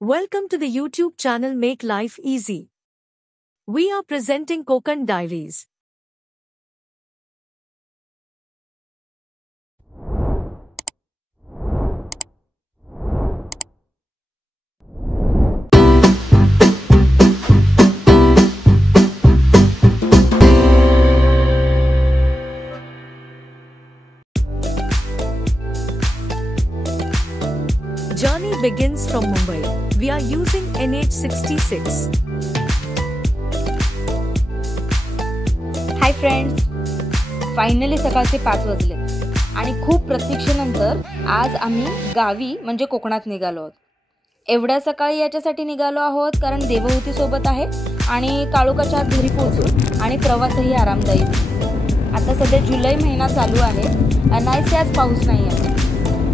Welcome to the YouTube channel Make Life Easy. We are presenting Konkan Diaries. Journey begins from Mumbai. We are using NH66. Hi friends, finally सकाळचे 5 वाजले आणि खूप प्रतीक्षेनंतर आज आम्ही गावी म्हणजे कोकणात निघालो आहोत. एवढ्या सकाळी याच्यासाठी निघालो आहोत कारण देवहूती सोबत आहे आणि काळोखाच्या घरी पोहोचू आणि प्रवासही आरामदायी. आता सध्या जुलै महिना चालू आहे, अनायसे आज पाऊस नाही आहे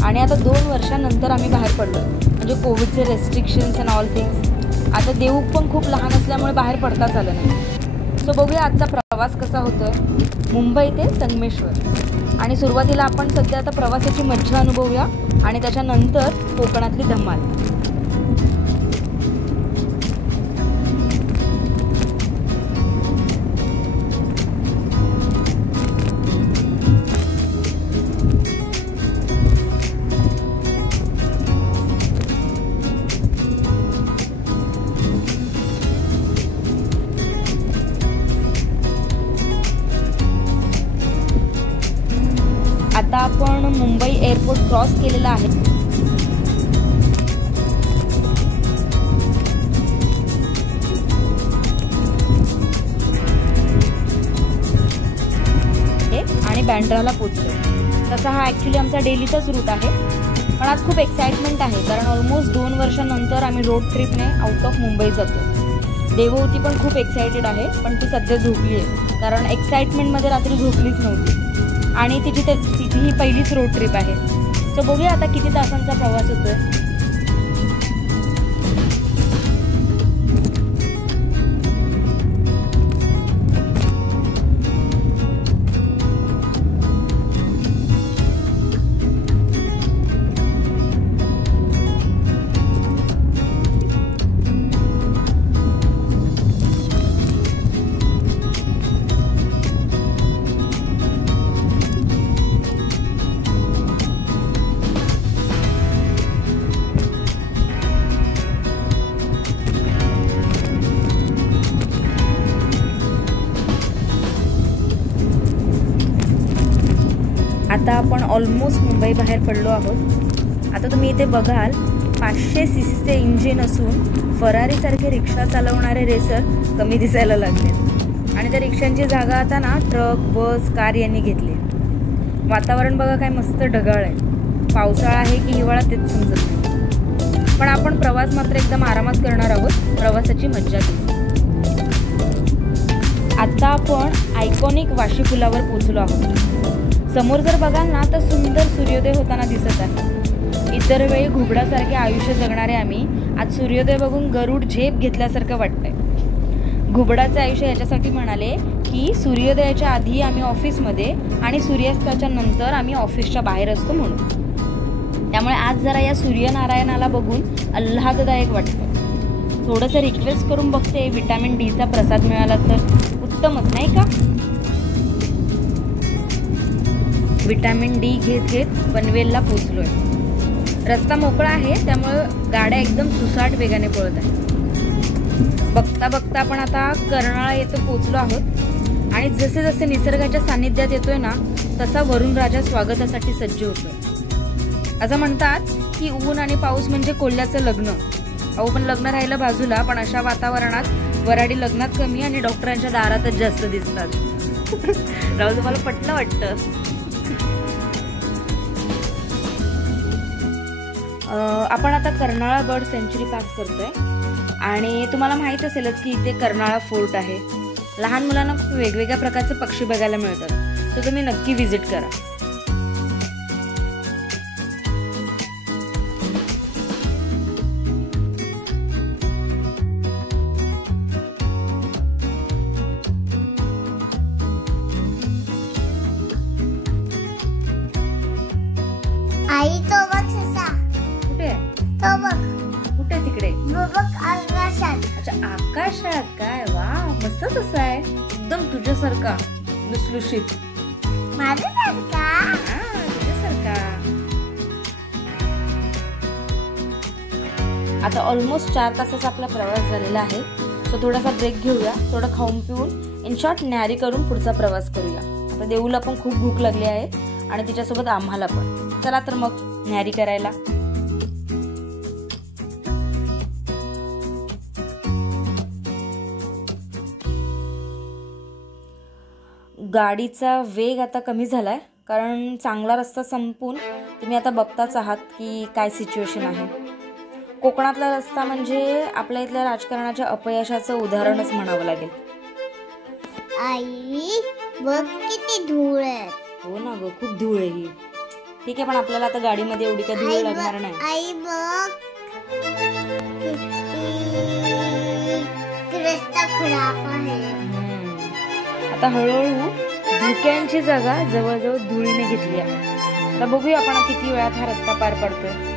आणि आता 2 वर्षांनंतर आम्ही बाहेर पडलो. म्हणजे कोविडचे रेस्ट्रिक्शन्स अँड ऑल थिंग्स. आता देऊ पण खूप लहान असल्यामुळे बाहेर पडताच आलं नाही. सो बघूया आजचा प्रवास कसा होतोय. मुंबई ते संगमेश्वर आणि सुरुवातीला आपण सध्या आता प्रवासाची मज्जा अनुभवूया आणि त्याच्यानंतर कोकणातली धमाल. आता आपण मुंबई एअरपोर्ट क्रॉस केलेला आहे. आणि बँड्राला पोहोचलो. तसा हा ॲक्च्युली आमचा डेलीचाच रूट आहे, पण आज खूप एक्साइटमेंट आहे कारण ऑलमोस्ट 2 वर्षांनंतर आम्ही रोड ट्रिपने आउट ऑफ मुंबई जातो. देवहूती पण खूप एक्सायटेड आहे, पण ती सध्या झोपली आहे कारण एक्साइटमेंटमध्ये रात्री झोपलीच नव्हती आणि तिची ही पहिलीच रोड ट्रिप आहे. सो बघूया आता किती तासांचा प्रवास होतोय. आता आपण ऑलमोस्ट मुंबई बाहेर पडलो आहोत. आता तुम्ही इथे बघाल 500 सीसीचे इंजिन असून फरारीसारखे रिक्षा चालवणारे रेसर कमी दिसायला लागले आणि त्या रिक्षांची जागा आता ना ट्रक, बस, कार यांनी घेतली. वातावरण बघा काय मस्त ढगाळ आहे. पावसाळा आहे की हिवाळा तेच समजत नाही, पण आपण प्रवास मात्र एकदम आरामात करणार आहोत. प्रवासाची मज्जा घेऊ. आता आपण आयकॉनिक वाशी पुलावर पोहोचलो आहोत. समोर जर बघाल ना तर सुंदर सूर्योदय होताना दिसत आहे. इतर वेळी घुबडासारखे आयुष्य जगणारे आम्ही आज सूर्योदय बघून गरुड झेप घेतल्यासारखं वाटतंय. घुबडाचे आयुष्य याच्यासाठी म्हणाले की सूर्योदयाच्या आधी आम्ही ऑफिसमध्ये आणि सूर्यास्ताच्या नंतर आम्ही ऑफिसच्या बाहेर असतो म्हणून. त्यामुळे आज जरा या सूर्यनारायणाला बघून आल्हाददायक वाटतं. थोडंसं रिक्वेस्ट करून बघते, विटॅमिन डीचा प्रसाद मिळाला तर उत्तमच नाही का. विटॅमिन डी घेत घेत पनवेलला पोचलोय. रस्ता मोकळा आहे त्यामुळे गाड्या एकदम सुसाट वेगाने पळत आहेत. बघता बघता आपण आता कर्नाळा येथे पोचलो आहोत आणि जसे जसे निसर्गाच्या सानिध्यात येतोय ना तसा वरुण राजा स्वागतासाठी सज्ज होतोय. असं म्हणतात की ऊन आणि पाऊस म्हणजे कोल्ह्याचं लग्न. अहो पण लग्न राहिलं बाजूला, पण अशा वातावरणात वराडी लग्नात कमी आणि डॉक्टरांच्या दारातच जास्त दिसतात. राहू तुम्हाला पटलं वाटतं. आपण आता कर्नाळा बर्ड सेंचुरी पास करतोय आणि तुम्हाला माहित असेलच की इथे कर्नाळा फोर्ट आहे. लहान मुलांना खूप वेगवेगळ्या प्रकारचे पक्षी बघायला मिळतात, तर तुम्ही नक्की व्हिजिट करा. आई तो बघ ससा. कुठे आहे? तो बघ. कुठे तिकडे? अच्छा आकाशात, काय वा, मस्तच असं आहे, एकदम तुझ्यासारखा लुसलुशीत. तुझ्यासारखा. आता ऑलमोस्ट 4 तासाचा आपला प्रवास झालेला आहे. सो थोडासा ब्रेक घेऊया, थोडं खाऊन पिऊन इन शॉर्ट न्यारी करून पुढचा प्रवास करूया. आता देऊला पण खूप भूक लागली आहे आणि तिच्यासोबत आम्हाला पण. चला तर मग न्यारी करायला. गाडीचा वेग आता कमी झालाय, कारण चांगला रस्ता संपून तुम्ही आता बघताच आहात की काय सिच्युएशन आहे. कोकणातला रस्ता म्हणजे आपल्या इथल्या राजकारणाच्या अपयशाचं उदाहरणच म्हणावं लागेल. आई बघ किती धूळ आहे. हो ना ग, खूप धूळ आहे ही. ठीक आहे, पण आपल्याला आता गाडीमध्ये एवढी काय धूळ लागणार नाही. आई बघ किती रस्ता खराब आहे. आता हळूहळू धुक्यांची जागा जवळजवळ धुळीने घेतली आहे. आता बघूया आपण किती वेळात हा रस्ता पार पडतोय.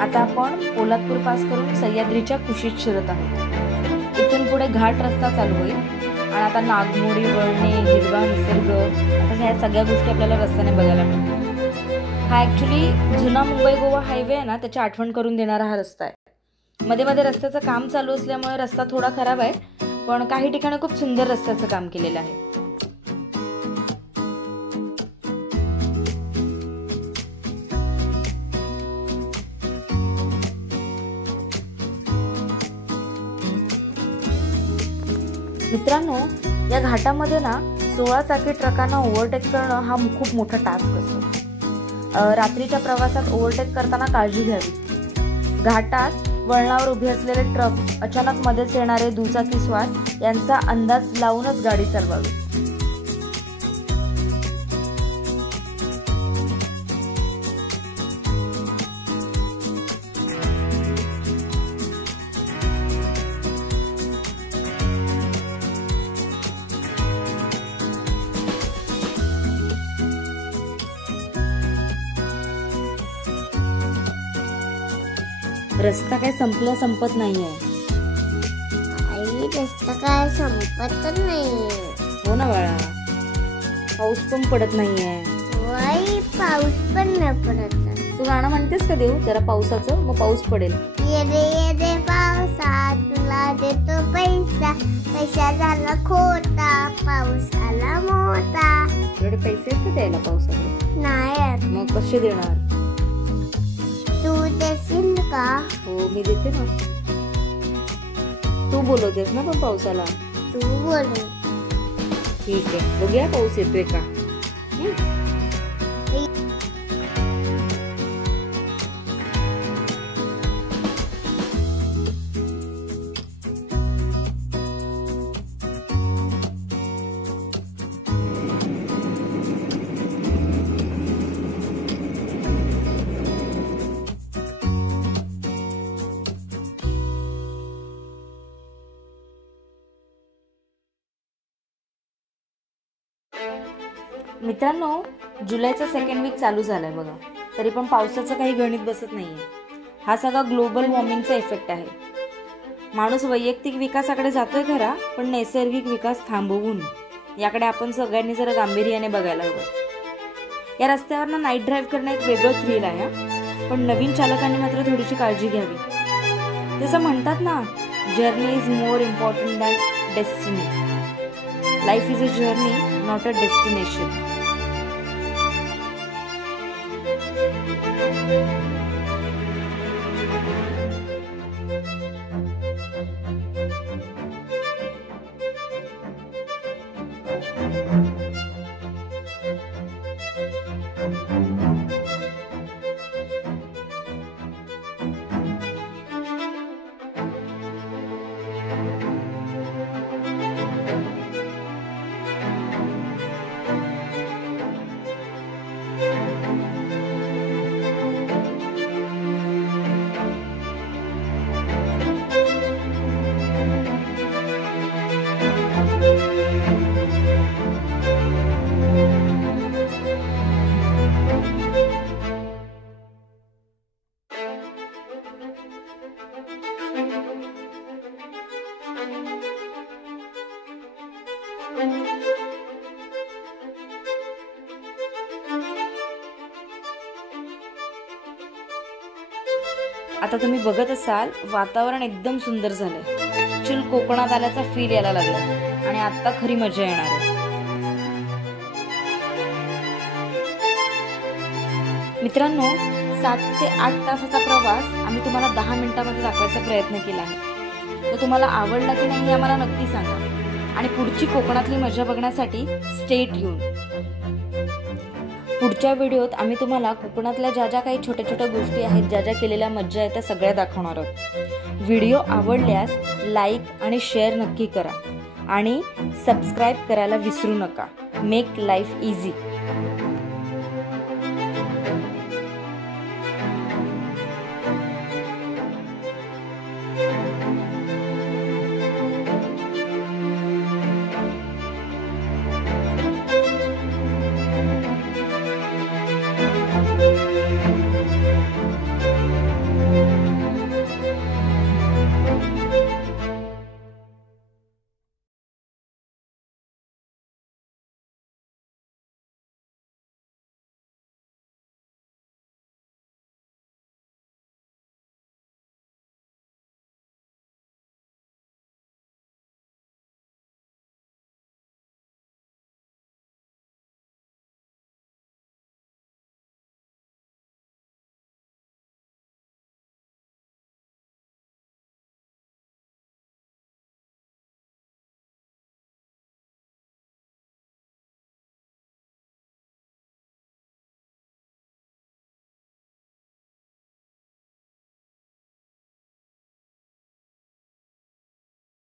आता आपण पोलादपूर पास करून सह्याद्रीच्या कुशीत शिरत आहोत. इथून पुढे घाट रस्ता चालू होईल आणि आता नागमोडी, वळणे, हिरवा निसर्ग, आता ह्या सगळ्या गोष्टी आपल्याला रस्त्याने बघायला मिळतात. हा ॲक्च्युली जुना मुंबई गोवा हायवे आहे ना, त्याची आठवण करून देणारा हा रस्ता आहे. मध्ये मध्ये रस्त्याचं काम चालू असल्यामुळे रस्ता थोडा खराब आहे, पण काही ठिकाणी खूप सुंदर रस्त्याचं काम केलेलं आहे. मित्रांनो, या घाटामध्ये ना 16 चाकी ट्रकांना ओव्हरटेक करणं हा खूप मोठा टास्क असतो. रात्रीच्या प्रवासात ओव्हरटेक करताना काळजी घ्यावी. घाटात वळणावर उभे असलेले ट्रक अचानक मध्येच येणारे दुचाकी स्वार यांचा अंदाज लावूनच गाडी चालवावी. रस्ता काय संपत नाहीये. आई रस्ता काय संपत नाही. हो ना बाळा, पाऊस पण पडत नाहीये. आई पाऊस पण नाही पडत. तू गाणं म्हणतेस का देऊ जरा पावसाचं, मग पाऊस पडेल. ये रे पावसा तुला देतो पैसा, पैसा झाला खोटा, पाऊस आला मोठा. एवढे पैसे आहेत का द्यायला पावसाचे? नाही. मग कसे देणार? तू देशील का? हो मी देते ना. तू बोलवतेस ना पण पावसाला. तू बोल. ठीक आहे, बघूया पाऊस येतोय का. मित्रांनो, जुलैचा 2nd वीक चालू झालाय बघा, तरी पण पावसाचं काही गणित बसत नाहीये. हा सगळा ग्लोबल वॉर्मिंगचा इफेक्ट आहे. माणूस वैयक्तिक विकासाकडे जातोय खरा, पण नैसर्गिक विकास थांबवून याकडे आपण सगळ्यांनी जरा गांभीर्याने बघायला हवं. या रस्त्यावरनं नाईट ड्राईव्ह करणं एक वेगळं थ्रिल आहे, पण नवीन चालकांनी मात्र थोडीशी काळजी घ्यावी. जसं म्हणतात ना, journey is more important than destiny. Life is a journey, not a destination. आता तुम्ही बघत असाल वातावरण एकदम सुंदर झालंय, चिल कोकणात आल्याचा फील यायला लागला आणि आता खरी मजा येणार आहे. मित्रांनो, 7 ते 8 तासाचा प्रवास आम्ही तुम्हाला 10 मिनिटांमध्ये दाखवायचा प्रयत्न केला आहे. तो तुम्हाला आवडला की नाही हे आम्हाला नक्की सांगा आणि पुढची कोकणातली मजा बघण्यासाठी स्टे ट्यून. पुढच्या व्हिडिओत आम्ही तुम्हाला कोकणातल्या ज्या ज्या काही छोट्या छोट्या गोष्टी आहेत, ज्या ज्या केलेल्या मज्जा आहेत त्या सगळ्या दाखवणार आहोत. व्हिडिओ आवडल्यास लाईक आणि शेअर नक्की करा आणि सबस्क्राईब करायला विसरू नका. Make life easy.